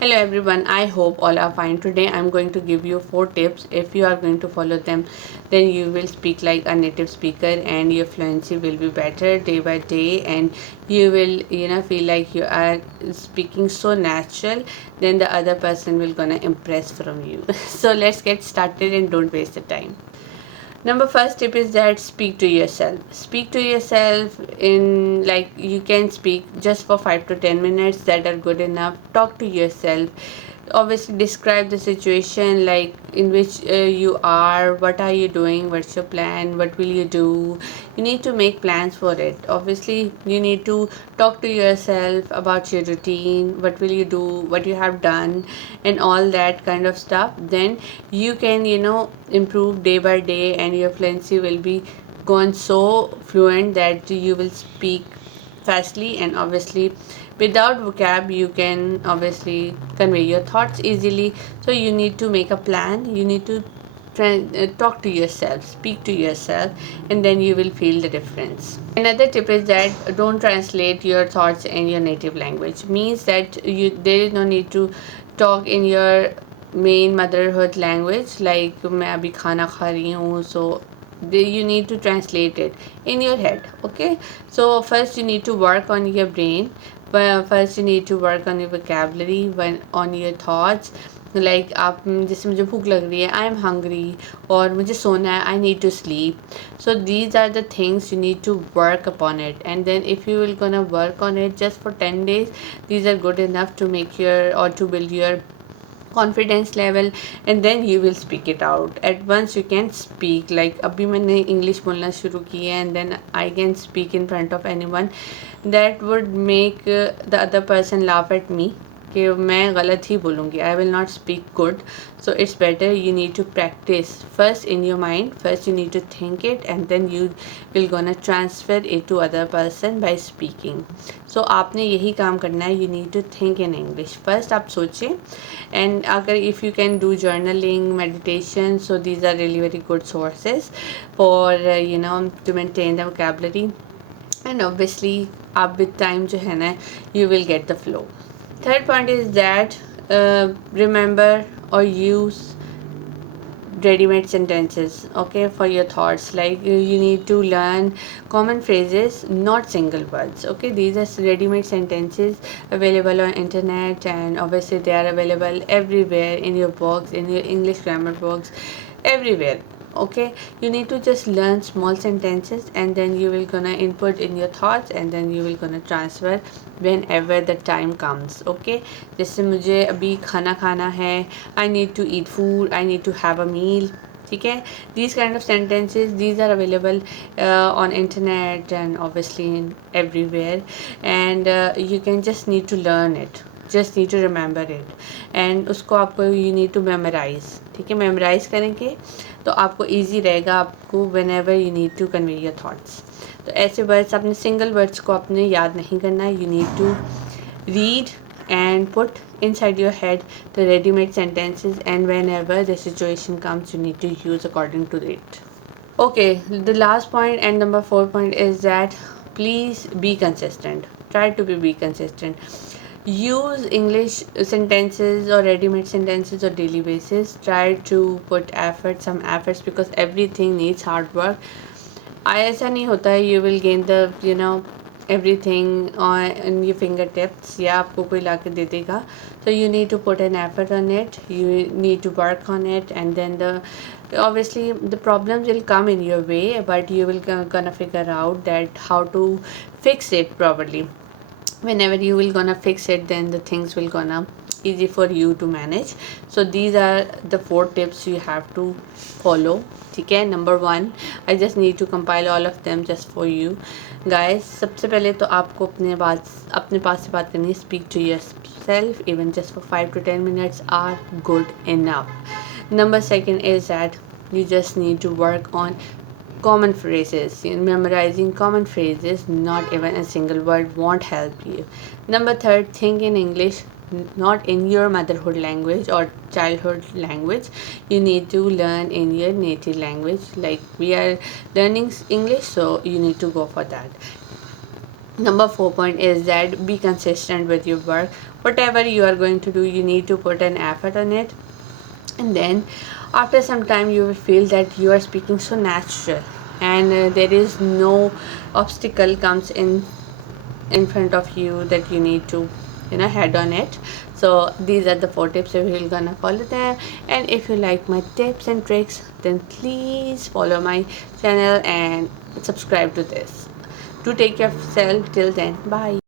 Hello everyone, I hope all are fine. Today I'm going to give you 4 tips. If you are going to follow them, then you will speak like a native speaker and your fluency will be better day by day, and you will feel like you are speaking so natural, then the other person will gonna impress from you. So let's get started and don't waste the time. Number first tip is that speak to yourself. Speak to yourself in, like, you can speak just for 5 to 10 minutes, that are good enough. Talk to yourself. Obviously describe the situation, like in which you are, what are you doing, what's your plan, what will you do. You need to make plans for it. Obviously you need to talk to yourself about your routine, what will you do, what you have done, and all that kind of stuff. Then you can improve day by day, and your fluency will be gone so fluent that you will speak fastly. And obviously without vocab you can obviously convey your thoughts easily. So you need to make a plan, you need to talk to yourself, speak to yourself, and then you will feel the difference. Another tip is that don't translate your thoughts in your native language. Means that there is no need to talk in your main motherhood language, like मैं अभी खाना खा रही हूँ, so you need to translate it in your head. Okay, so first you need to work on your brain, but first you need to work on your vocabulary, on your thoughts. Like आप जैसे मुझे भूख लग रही है, I am hungry, और मुझे सोना है, I need to sleep. So these are the things you need to work upon it, and then if you will gonna work on it just for 10 days, these are good enough to make your, or to build your confidence level, and then you will speak it out. At once you can speak, like अभी मैंने English बोलना शुरू की है, and then I can speak in front of anyone. That would make the other person laugh at me कि मैं गलत ही बोलूँगी, I will not speak good. So it's better you need to practice first in your mind. First you need to think it, and then you will gonna transfer it to other person by speaking. So आपने यही काम करना है. You need to think in English first. आप सोचें, and अगर if you can do journaling, meditation, so these are really very good sources for to maintain the vocabulary. And obviously आप with time जो है ना, you will get the flow. Third point is that remember or use ready-made sentences, okay, for your thoughts. Like you need to learn common phrases, not single words. Okay, these are ready-made sentences available on internet, and obviously they are available everywhere, in your books, in your English grammar books, everywhere. Okay, you need to just learn small sentences, and then you will gonna input in your thoughts, and then you will gonna transfer whenever the time comes. Okay, जैसे मुझे अभी खाना खाना है, I need to eat food, I need to have a meal. ठीक है, these kind of sentences, these are available on internet and obviously in everywhere, and you can just need to learn it, just need to remember it, and उसको आपको you need to memorize. ठीक है, memorize करेंगे तो आपको easy रहेगा, आपको whenever you need to convey your thoughts. तो ऐसे वर्ड्स, अपने सिंगल वर्ड्स को आपने याद नहीं करना है. You need to read and put inside your head the ready-made sentences, and whenever the situation comes you need to use according to it. Okay, the last point and number 4 point is that please be consistent. Try to be consistent. Use English sentences or ready-made sentences on daily basis. Try to put effort, some efforts, because everything needs hard work. ऐसा नहीं होता है you will gain the everything on your fingertips, या आपको कोई ला के दे देगा. So you need to put an effort on it, you need to work on it, and then obviously the problems will come in your way, but you will gonna figure out that how to fix it properly. Whenever you will gonna fix it, then the things will gonna easy for you to manage. So these are the 4 tips you have to follow. ठीक है, number 1, I just need to compile all of them just for you guys. सबसे पहले तो आपको अपने पास से बात करनी है. Speak to yourself, even just for 5 to 10 minutes are good enough. Number 2 is that you just need to work on common phrases. Memorizing common phrases, not even a single word, won't help you. Number 3, think in English, not in your motherhood language or childhood language. You need to learn in your native language. Like we are learning English, so you need to go for that. Number 4 point is that be consistent with your work. whatever you are going to do, you need to put an effort on it. And then after some time you will feel that you are speaking so natural, and there is no obstacle comes in front of you that you need to head on it. So these are the 4 tips, if you're gonna follow them. And if you like my tips and tricks, then please follow my channel and subscribe to this. Do take care of yourself. Till then, bye.